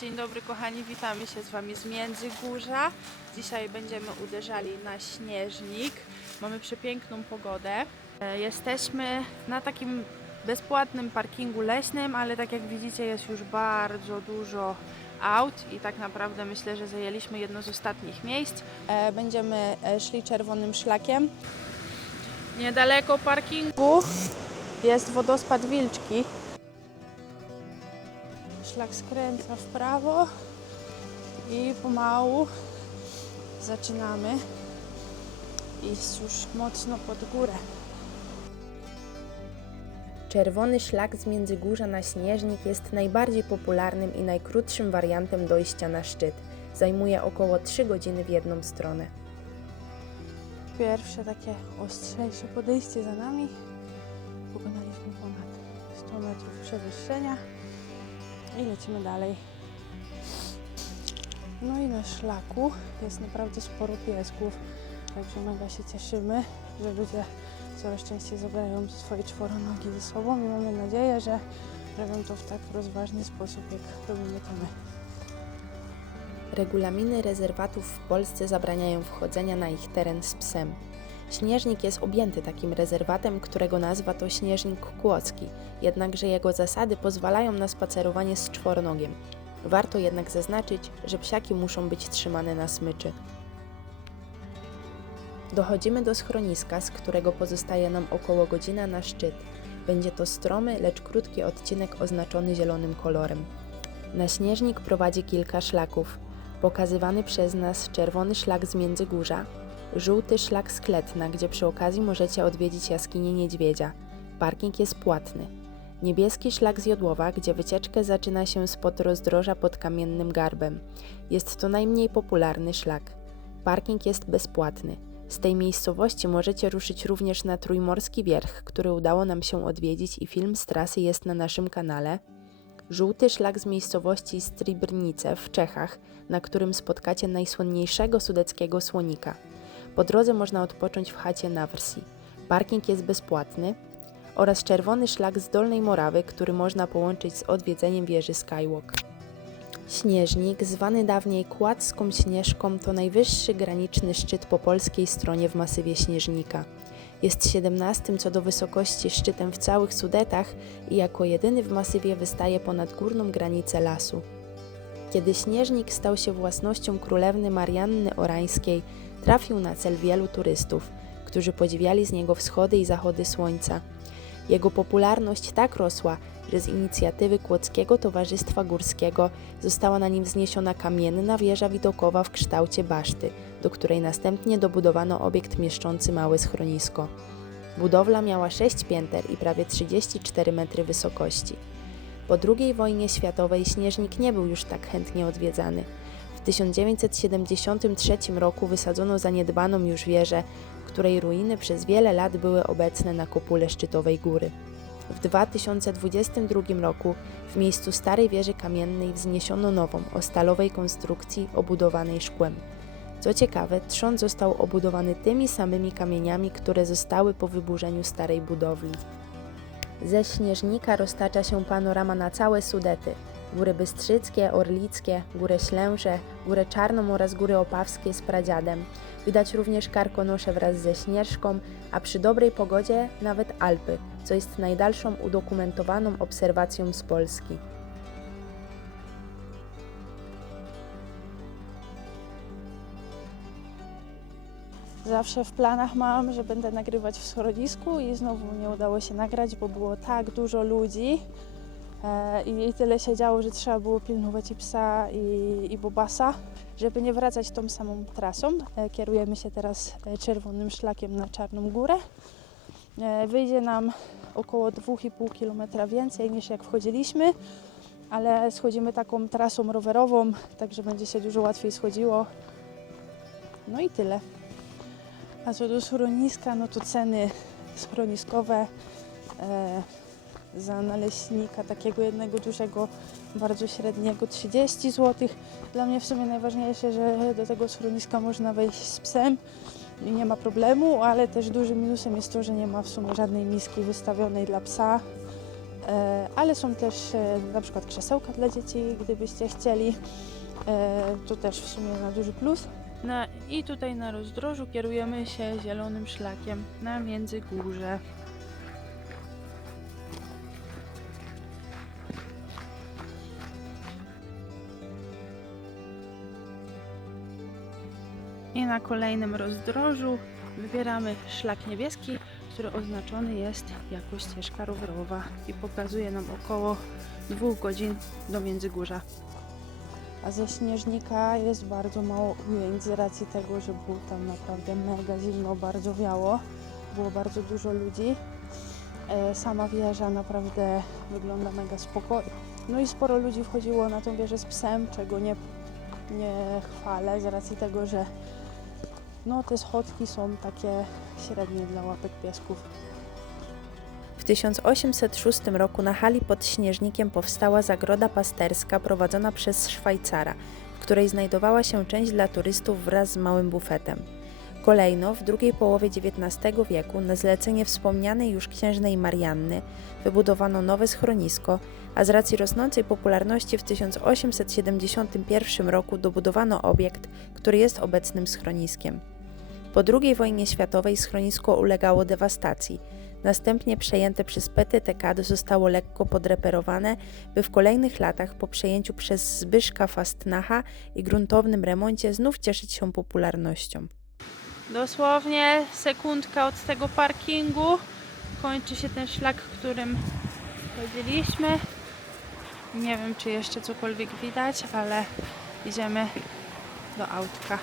Dzień dobry kochani, witamy się z Wami z Międzygórza. Dzisiaj będziemy uderzali na śnieżnik. Mamy przepiękną pogodę. E, Jesteśmy na takim bezpłatnym parkingu leśnym, ale tak jak widzicie jest już bardzo dużo aut i tak naprawdę myślę, że zajęliśmy jedno z ostatnich miejsc. E, Będziemy e, szli czerwonym szlakiem. Niedaleko parkingu jest wodospad Wilczki. Szlak skręca w prawo i pomału zaczynamy iść już mocno pod górę. Czerwony szlak z Międzygórza na Śnieżnik jest najbardziej popularnym i najkrótszym wariantem dojścia na szczyt. Zajmuje około 3 godziny w jedną stronę. Pierwsze takie ostrzejsze podejście za nami. Pokonaliśmy ponad 100 metrów przewyższenia i lecimy dalej. No i na szlaku jest naprawdę sporo piesków, także mega się cieszymy, że ludzie coraz częściej zabierają swoje czworonogi ze sobą i mamy nadzieję, że robią to w tak rozważny sposób, jak robimy to my. Regulaminy rezerwatów w Polsce zabraniają wchodzenia na ich teren z psem. Śnieżnik jest objęty takim rezerwatem, którego nazwa to Śnieżnik Kłodzki, jednakże jego zasady pozwalają na spacerowanie z czworonogiem. Warto jednak zaznaczyć, że psiaki muszą być trzymane na smyczy. Dochodzimy do schroniska, z którego pozostaje nam około godzina na szczyt. Będzie to stromy, lecz krótki odcinek oznaczony zielonym kolorem. Na śnieżnik prowadzi kilka szlaków. Pokazywany przez nas czerwony szlak z Międzygórza, żółty szlak z Kletna, gdzie przy okazji możecie odwiedzić jaskinię niedźwiedzia. Parking jest płatny. Niebieski szlak z Jodłowa, gdzie wycieczkę zaczyna się spod rozdroża pod kamiennym garbem. Jest to najmniej popularny szlak. Parking jest bezpłatny. Z tej miejscowości możecie ruszyć również na Trójmorski Wierch, który udało nam się odwiedzić i film z trasy jest na naszym kanale. Żółty szlak z miejscowości Stribrnice w Czechach, na którym spotkacie najsłynniejszego sudeckiego słonika. Po drodze można odpocząć w chacie na wsi. Parking jest bezpłatny. Oraz czerwony szlak z Dolnej Morawy, który można połączyć z odwiedzeniem wieży Skywalk. Śnieżnik, zwany dawniej Kładzką Śnieżką, to najwyższy graniczny szczyt po polskiej stronie w masywie Śnieżnika. Jest 17 co do wysokości szczytem w całych Sudetach i jako jedyny w masywie wystaje ponad górną granicę lasu. Kiedy Śnieżnik stał się własnością królewny Marianny Orańskiej, trafił na cel wielu turystów, którzy podziwiali z niego wschody i zachody słońca. Jego popularność tak rosła, że z inicjatywy Kłodzkiego Towarzystwa Górskiego została na nim wzniesiona kamienna wieża widokowa w kształcie baszty, do której następnie dobudowano obiekt mieszczący małe schronisko. Budowla miała 6 pięter i prawie 34 metry wysokości. Po II wojnie światowej Śnieżnik nie był już tak chętnie odwiedzany. W 1973 roku wysadzono zaniedbaną już wieżę, której ruiny przez wiele lat były obecne na kopule szczytowej góry. W 2022 roku w miejscu starej wieży kamiennej wzniesiono nową, o stalowej konstrukcji obudowanej szkłem. Co ciekawe, trzon został obudowany tymi samymi kamieniami, które zostały po wyburzeniu starej budowli. Ze Śnieżnika roztacza się panorama na całe Sudety. Góry Bystrzyckie, Orlickie, Górę Ślęże, Górę Czarną oraz Góry Opawskie z Pradziadem. Widać również Karkonosze wraz ze Śnieżką, a przy dobrej pogodzie nawet Alpy, co jest najdalszą udokumentowaną obserwacją z Polski. Zawsze w planach mam, że będę nagrywać w schronisku i znowu nie udało się nagrać, bo było tak dużo ludzi i tyle się działo, że trzeba było pilnować i psa i, i bobasa, żeby nie wracać tą samą trasą. E, kierujemy się teraz e, czerwonym szlakiem na Czarną Górę. E, wyjdzie nam około 2,5 km więcej niż jak wchodziliśmy, ale schodzimy taką trasą rowerową, także będzie się dużo łatwiej schodziło. No i tyle. A co do schroniska, no to ceny schroniskowe e, za naleśnika takiego jednego dużego, bardzo średniego 30 zł. Dla mnie w sumie najważniejsze, że do tego schroniska można wejść z psem i nie ma problemu, ale też dużym minusem jest to, że nie ma w sumie żadnej miski wystawionej dla psa. E, ale są też e, na przykład krzesełka dla dzieci, gdybyście chcieli. E, to też w sumie na duży plus. No i tutaj na rozdrożu kierujemy się zielonym szlakiem na Międzygórze. I na kolejnym rozdrożu wybieramy szlak niebieski, który oznaczony jest jako ścieżka rowerowa i pokazuje nam około dwóch godzin do Międzygórza. A ze śnieżnika jest bardzo mało ujęć z racji tego, że było tam naprawdę mega zimno, bardzo wiało. Było bardzo dużo ludzi. E, Sama wieża naprawdę wygląda mega spoko. No i sporo ludzi wchodziło na tą wieżę z psem, czego nie, nie chwalę z racji tego, że no te schodki są takie średnie dla łapek piesków. W 1806 roku na hali pod Śnieżnikiem powstała zagroda pasterska prowadzona przez Szwajcara, w której znajdowała się część dla turystów wraz z małym bufetem. Kolejno w drugiej połowie XIX wieku na zlecenie wspomnianej już księżnej Marianny wybudowano nowe schronisko, a z racji rosnącej popularności w 1871 roku dobudowano obiekt, który jest obecnym schroniskiem. Po II wojnie światowej schronisko ulegało dewastacji. Następnie przejęte przez PTTK zostało lekko podreperowane, by w kolejnych latach po przejęciu przez Zbyszka Fastnacha i gruntownym remoncie znów cieszyć się popularnością. Dosłownie sekundka od tego parkingu kończy się ten szlak, którym chodziliśmy. Nie wiem, czy jeszcze cokolwiek widać, ale idziemy do autka.